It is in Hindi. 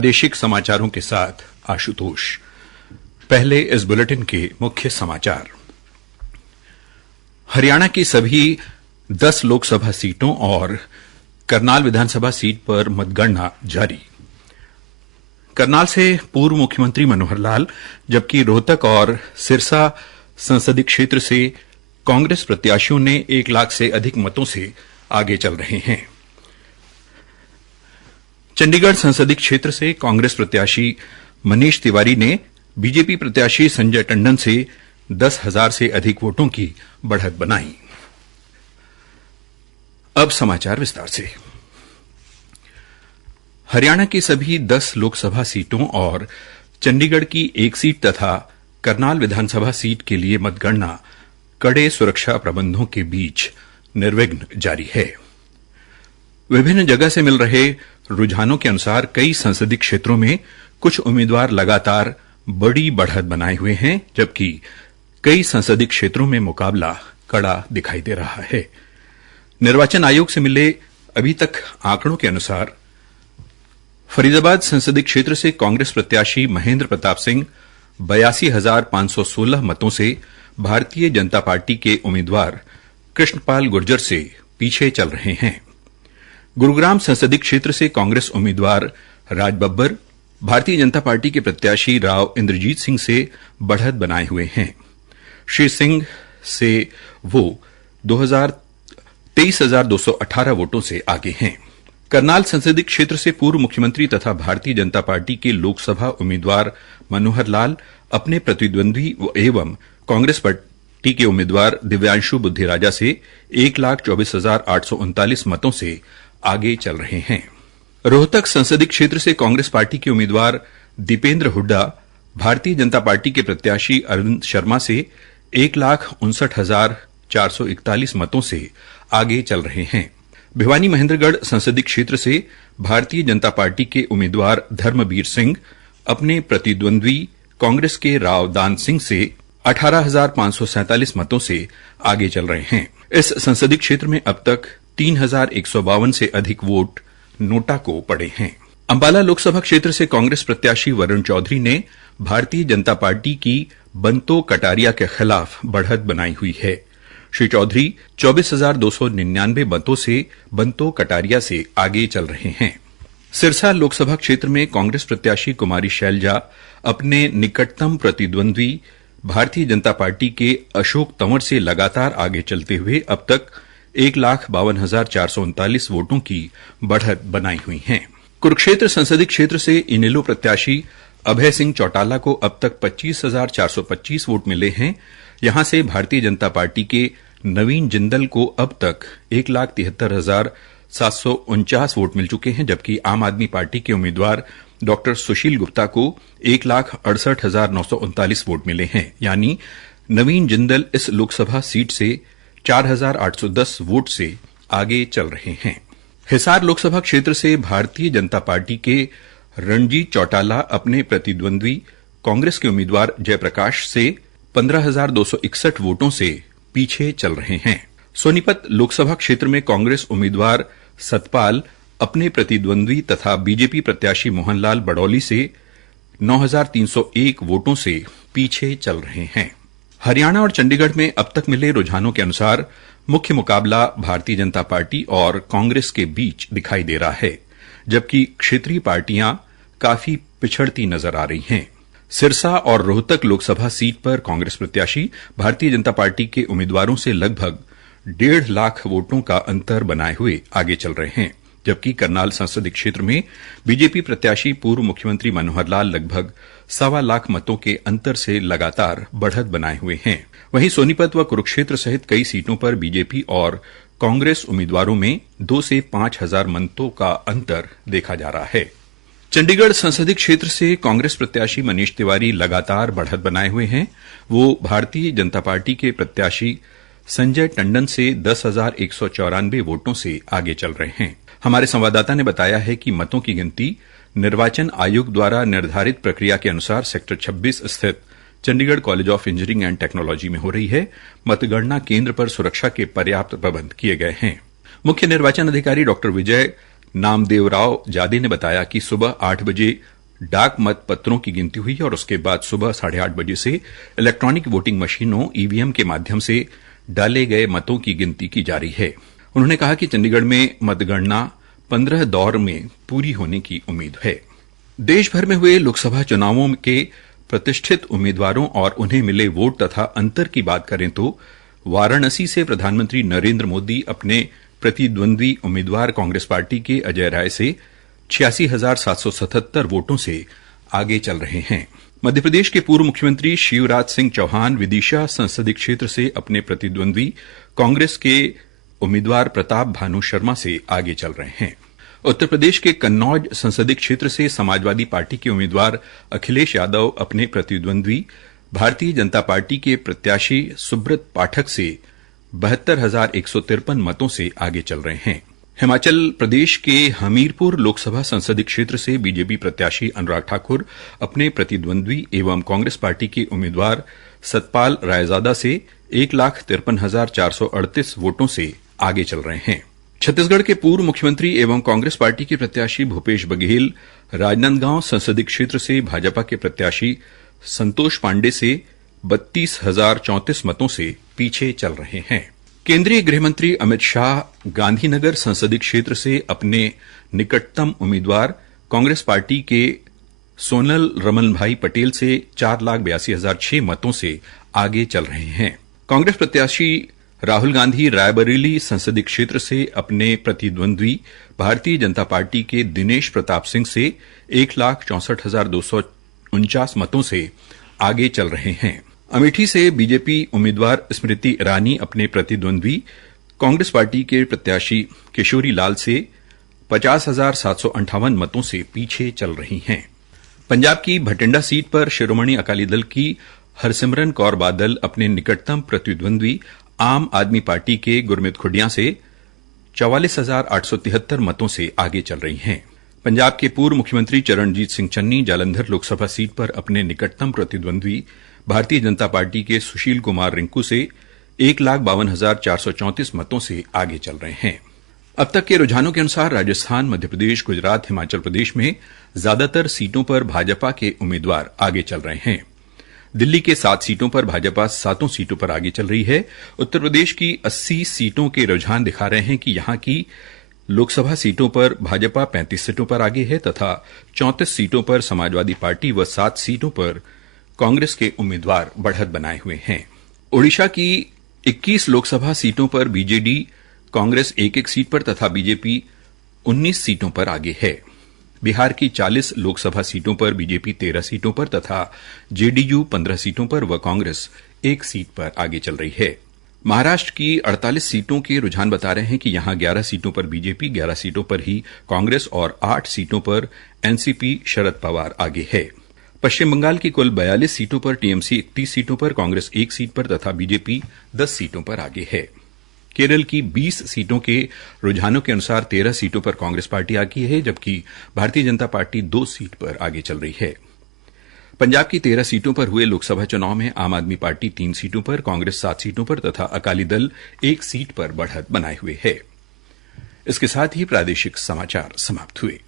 प्रादेशिक समाचारों के साथ आशुतोष। पहले इस बुलेटिन के मुख्य समाचार। हरियाणा की सभी 10 लोकसभा सीटों और करनाल विधानसभा सीट पर मतगणना जारी। करनाल से पूर्व मुख्यमंत्री मनोहर लाल, जबकि रोहतक और सिरसा संसदीय क्षेत्र से कांग्रेस प्रत्याशियों ने 1 लाख से अधिक मतों से आगे चल रहे हैं। चंडीगढ़ संसदीय क्षेत्र से कांग्रेस प्रत्याशी मनीष तिवारी ने बीजेपी प्रत्याशी संजय टंडन से 10,000 से अधिक वोटों की बढ़त बनाई। अब समाचार विस्तार से। हरियाणा की सभी 10 लोकसभा सीटों और चंडीगढ़ की 1 सीट तथा करनाल विधानसभा सीट के लिए मतगणना कड़े सुरक्षा प्रबंधों के बीच निर्विघ्न जारी है। विभिन्न जगह से मिल रहे रुझानों के अनुसार कई संसदीय क्षेत्रों में कुछ उम्मीदवार लगातार बड़ी बढ़त बनाए हुए हैं, जबकि कई संसदीय क्षेत्रों में मुकाबला कड़ा दिखाई दे रहा है। निर्वाचन आयोग से मिले अभी तक आंकड़ों के अनुसार फरीदाबाद संसदीय क्षेत्र से कांग्रेस प्रत्याशी महेंद्र प्रताप सिंह 82,516 मतों से भारतीय जनता पार्टी के उम्मीदवार कृष्णपाल गुर्जर से पीछे चल रहे हैं। गुरुग्राम संसदीय क्षेत्र से कांग्रेस उम्मीदवार राज बब्बर भारतीय जनता पार्टी के प्रत्याशी राव इंद्रजीत सिंह से बढ़त बनाए हुए हैं। श्री सिंह से वो 23,218 वोटों से आगे हैं। करनाल संसदीय क्षेत्र से पूर्व मुख्यमंत्री तथा भारतीय जनता पार्टी के लोकसभा उम्मीदवार मनोहर लाल अपने प्रतिद्वंदी एवं कांग्रेस पार्टी के उम्मीदवार दिव्यांशु बुद्धिराजा से 1,24,839 मतों से आगे चल रहे हैं। रोहतक संसदीय क्षेत्र से कांग्रेस पार्टी के उम्मीदवार दीपेंद्र हुड्डा भारतीय जनता पार्टी के प्रत्याशी अरविंद शर्मा से 1,59,441 मतों से आगे चल रहे हैं। भिवानी महेंद्रगढ़ संसदीय क्षेत्र से भारतीय जनता पार्टी के उम्मीदवार धर्मबीर सिंह अपने प्रतिद्वंदी कांग्रेस के राव दान सिंह से 18,547 मतों से आगे चल रहे हैं। इस संसदीय क्षेत्र में अब तक 3,152 से अधिक वोट नोटा को पड़े हैं। अंबाला लोकसभा क्षेत्र से कांग्रेस प्रत्याशी वरुण चौधरी ने भारतीय जनता पार्टी की बंतो कटारिया के खिलाफ बढ़त बनाई हुई है। श्री चौधरी 24,299 मतों से बंतो कटारिया से आगे चल रहे हैं। सिरसा लोकसभा क्षेत्र में कांग्रेस प्रत्याशी कुमारी शैलजा अपने निकटतम प्रतिद्वंदी भारतीय जनता पार्टी के अशोक तंवर से लगातार आगे चलते हुए अब तक 1,52,439 वोटों की बढ़त बनाई हुई है। कुरुक्षेत्र संसदीय क्षेत्र से इनेलो प्रत्याशी अभय सिंह चौटाला को अब तक 25,425 वोट मिले हैं। यहां से भारतीय जनता पार्टी के नवीन जिंदल को अब तक 1,73,749 वोट मिल चुके हैं, जबकि आम आदमी पार्टी के उम्मीदवार डॉक्टर सुशील गुप्ता को 1,68,939 वोट मिले हैं। यानी नवीन जिंदल इस लोकसभा सीट से 4,810 वोट से आगे चल रहे हैं। हिसार लोकसभा क्षेत्र से भारतीय जनता पार्टी के रणजीत चौटाला अपने प्रतिद्वंदी कांग्रेस के उम्मीदवार जयप्रकाश से 15,261 वोटों से पीछे चल रहे हैं। सोनीपत लोकसभा क्षेत्र में कांग्रेस उम्मीदवार सतपाल अपने प्रतिद्वंदी तथा बीजेपी प्रत्याशी मोहनलाल बडौली से 9,301 वोटों से पीछे चल रहे हैं। हरियाणा और चंडीगढ़ में अब तक मिले रुझानों के अनुसार मुख्य मुकाबला भारतीय जनता पार्टी और कांग्रेस के बीच दिखाई दे रहा है, जबकि क्षेत्रीय पार्टियां काफी पिछड़ती नजर आ रही हैं। सिरसा और रोहतक लोकसभा सीट पर कांग्रेस प्रत्याशी भारतीय जनता पार्टी के उम्मीदवारों से लगभग 1.5 लाख वोटों का अंतर बनाए हुए आगे चल रहे हैं, जबकि करनाल संसदीय क्षेत्र में बीजेपी प्रत्याशी पूर्व मुख्यमंत्री मनोहर लाल लगभग 1.25 लाख मतों के अंतर से लगातार बढ़त बनाए हुए हैं। वहीं सोनीपत व कुरुक्षेत्र सहित कई सीटों पर बीजेपी और कांग्रेस उम्मीदवारों में 2 से 5,000 मतों का अंतर देखा जा रहा है। चंडीगढ़ संसदीय क्षेत्र से कांग्रेस प्रत्याशी मनीष तिवारी लगातार बढ़त बनाए हुए हैं। वो भारतीय जनता पार्टी के प्रत्याशी संजय टंडन से 10,194 वोटों से आगे चल रहे हैं। हमारे संवाददाता ने बताया है कि मतों की गिनती निर्वाचन आयोग द्वारा निर्धारित प्रक्रिया के अनुसार सेक्टर 26 स्थित Chandigarh college of engineering and technology में हो रही है। मतगणना केंद्र पर सुरक्षा के पर्याप्त प्रबंध किए गए हैं। मुख्य निर्वाचन अधिकारी डॉ विजय नामदेव राव जादे ने बताया कि सुबह 8 बजे डाक मत पत्रों की गिनती हुई और उसके बाद सुबह 8:30 बजे से इलेक्ट्रॉनिक वोटिंग मशीनों ईवीएम के माध्यम से डाले गए मतों की गिनती की जा रही है। उन्होंने कहा कि चंडीगढ़ में मतगणना 15 दौर में पूरी होने की उम्मीद है। देश भर में हुए लोकसभा चुनावों के प्रतिष्ठित उम्मीदवारों और उन्हें मिले वोट तथा अंतर की बात करें तो वाराणसी से प्रधानमंत्री नरेंद्र मोदी अपने प्रतिद्वंद्वी उम्मीदवार कांग्रेस पार्टी के अजय राय से 86,777 वोटों से आगे चल रहे हैं। मध्य प्रदेश के पूर्व मुख्यमंत्री शिवराज सिंह चौहान विदिशा संसदीय क्षेत्र से अपने प्रतिद्वंद्वी कांग्रेस के उम्मीदवार प्रताप भानु शर्मा से आगे चल रहे हैं। उत्तर प्रदेश के कन्नौज संसदीय क्षेत्र से समाजवादी पार्टी के उम्मीदवार अखिलेश यादव अपने प्रतिद्वंद्वी भारतीय जनता पार्टी के प्रत्याशी सुब्रत पाठक से 72,153 मतों से आगे चल रहे हैं। हिमाचल प्रदेश के हमीरपुर लोकसभा संसदीय क्षेत्र से बीजेपी प्रत्याशी अनुराग ठाकुर अपने प्रतिद्वंद्वी एवं कांग्रेस पार्टी के उम्मीदवार सतपाल रायजादा से 1,53,438 वोटों से आगे चल रहे हैं। छत्तीसगढ़ के पूर्व मुख्यमंत्री एवं कांग्रेस पार्टी के प्रत्याशी भूपेश बघेल राजनांदगांव संसदीय क्षेत्र से भाजपा के प्रत्याशी संतोष पांडे से 32,034 मतों से पीछे चल रहे हैं। केंद्रीय गृह मंत्री अमित शाह गांधीनगर संसदीय क्षेत्र से अपने निकटतम उम्मीदवार कांग्रेस पार्टी के सोनल रमन भाई पटेल से 4,82,006 मतों से आगे चल रहे हैं। कांग्रेस प्रत्याशी राहुल गांधी रायबरेली संसदीय क्षेत्र से अपने प्रतिद्वंद्वी भारतीय जनता पार्टी के दिनेश प्रताप सिंह से 1,64,249 मतों से आगे चल रहे हैं। अमेठी से बीजेपी उम्मीदवार स्मृति ईरानी अपने प्रतिद्वंद्वी कांग्रेस पार्टी के प्रत्याशी किशोरी लाल से 50,758 मतों से पीछे चल रही हैं। पंजाब की भटिंडा सीट पर शिरोमणि अकाली दल की हरसिमरन कौर बादल अपने निकटतम प्रतिद्वंद्वी आम आदमी पार्टी के गुरमीत खुडिया से 44,873 मतों से आगे चल रही हैं। पंजाब के पूर्व मुख्यमंत्री चरणजीत सिंह चन्नी जालंधर लोकसभा सीट पर अपने निकटतम प्रतिद्वंद्वी भारतीय जनता पार्टी के सुशील कुमार रिंकू से 1,52,434 मतों से आगे चल रहे हैं। अब तक के रुझानों के अनुसार राजस्थान, मध्य प्रदेश, गुजरात, हिमाचल प्रदेश में ज्यादातर सीटों पर भाजपा के उम्मीदवार आगे चल रहे हैं। दिल्ली के 7 सीटों पर भाजपा 7 सीटों पर आगे चल रही है। उत्तर प्रदेश की 80 सीटों के रुझान दिखा रहे हैं कि यहां की लोकसभा सीटों पर भाजपा 35 सीटों पर आगे है तथा 34 सीटों पर समाजवादी पार्टी व 7 सीटों पर कांग्रेस के उम्मीदवार बढ़त बनाए हुए हैं। ओडिशा की 21 लोकसभा सीटों पर बीजेडी कांग्रेस 1-1 सीट पर तथा बीजेपी 19 सीटों पर आगे है। बिहार की 40 लोकसभा सीटों पर बीजेपी 13 सीटों पर तथा जेडीयू 15 सीटों पर व कांग्रेस 1 सीट पर आगे चल रही है। महाराष्ट्र की 48 सीटों के रुझान बता रहे हैं कि यहां 11 सीटों पर बीजेपी, 11 सीटों पर ही कांग्रेस और 8 सीटों पर एनसीपी शरद पवार आगे है। पश्चिम बंगाल की कुल 42 सीटों पर टीएमसी 31 सीटों पर, कांग्रेस 1 सीट पर तथा बीजेपी 10 सीटों पर आगे है। केरल की 20 सीटों के रुझानों के अनुसार 13 सीटों पर कांग्रेस पार्टी आगे है, जबकि भारतीय जनता पार्टी 2 सीट पर आगे चल रही है। पंजाब की 13 सीटों पर हुए लोकसभा चुनाव में आम आदमी पार्टी 3 सीटों पर, कांग्रेस 7 सीटों पर तथा अकाली दल 1 सीट पर बढ़त बनाए हुए है। इसके साथ ही प्रादेशिक समाचार समाप्त हुए।